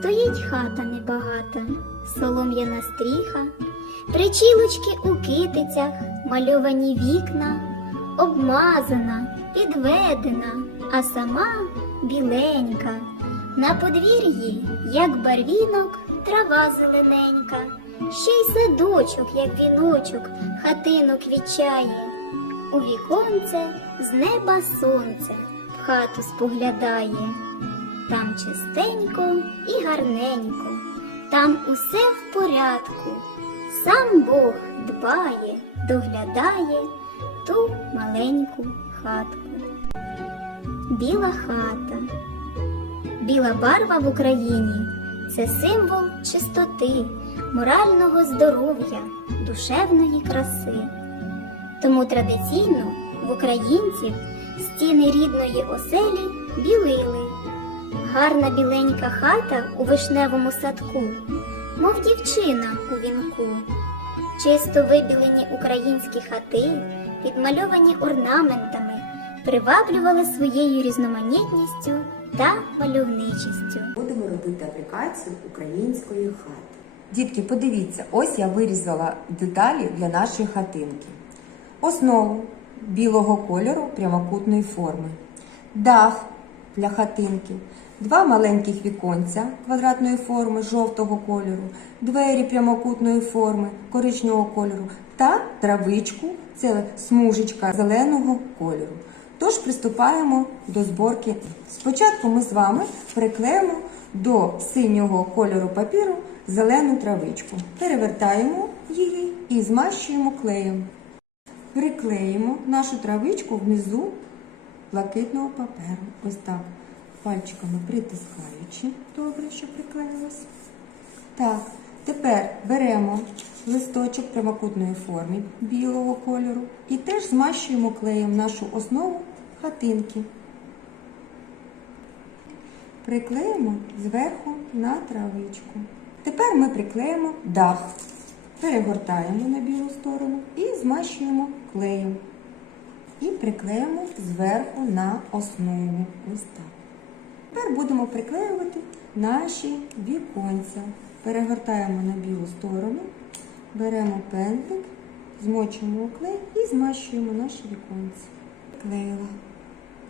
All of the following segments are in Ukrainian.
Стоїть хата небагата, солом'яна стріха, причілочки у китицях, мальовані вікна, обмазана, підведена, а сама біленька. На подвір'ї, як барвінок, трава зелененька, ще й садочок, як віночок, хатину квічає. У віконце з неба сонце в хату споглядає. Там чистенько і гарненько, там усе в порядку. Сам Бог дбає, доглядає ту маленьку хатку. Біла хата. Біла барва в Україні це символ чистоти, морального здоров'я, душевної краси. Тому традиційно в українців стіни рідної оселі білили. Гарна біленька хата у вишневому садку, мов дівчина у вінку. Чисто вибілені українські хати, підмальовані орнаментами, приваблювали своєю різноманітністю та мальовничістю. Будемо робити аплікацію української хати. Дітки, подивіться, ось я вирізала деталі для нашої хатинки. Основу білого кольору прямокутної форми. Дах для хатинки. Два маленьких віконця квадратної форми жовтого кольору, двері прямокутної форми коричневого кольору та травичку це смужечка зеленого кольору. Тож приступаємо до зборки. Спочатку ми з вами приклеїмо до синього кольору папіру зелену травичку. Перевертаємо її і змащуємо клеєм. Приклеїмо нашу травичку внизу блакитного паперу. Ось так. Пальчиками притискаючи. Добре, що приклеїлось. Так, тепер беремо листочок прямокутної форми білого кольору і теж змащуємо клеєм нашу основу хатинки. Приклеїмо зверху на травичку. Тепер ми приклеїмо дах. Перегортаємо на білу сторону і змащуємо клеєм. І приклеїмо зверху на основу. Ось так. Тепер будемо приклеювати наші віконця. Перегортаємо на білу сторону, беремо пензлик, змочуємо клей і змащуємо наші віконці. Клеїла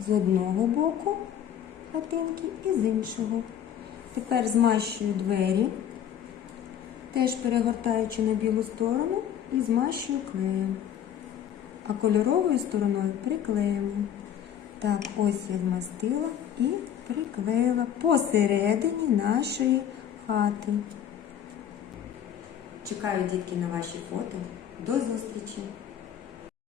з одного боку хатинки і з іншого. Тепер змащую двері, теж перегортаючи на білу сторону і змащую клеєм. А кольоровою стороною приклеїмо. Так, ось я вмастила і приклеїла посередині нашої хати. Чекаю дітки на ваші фото. До зустрічі!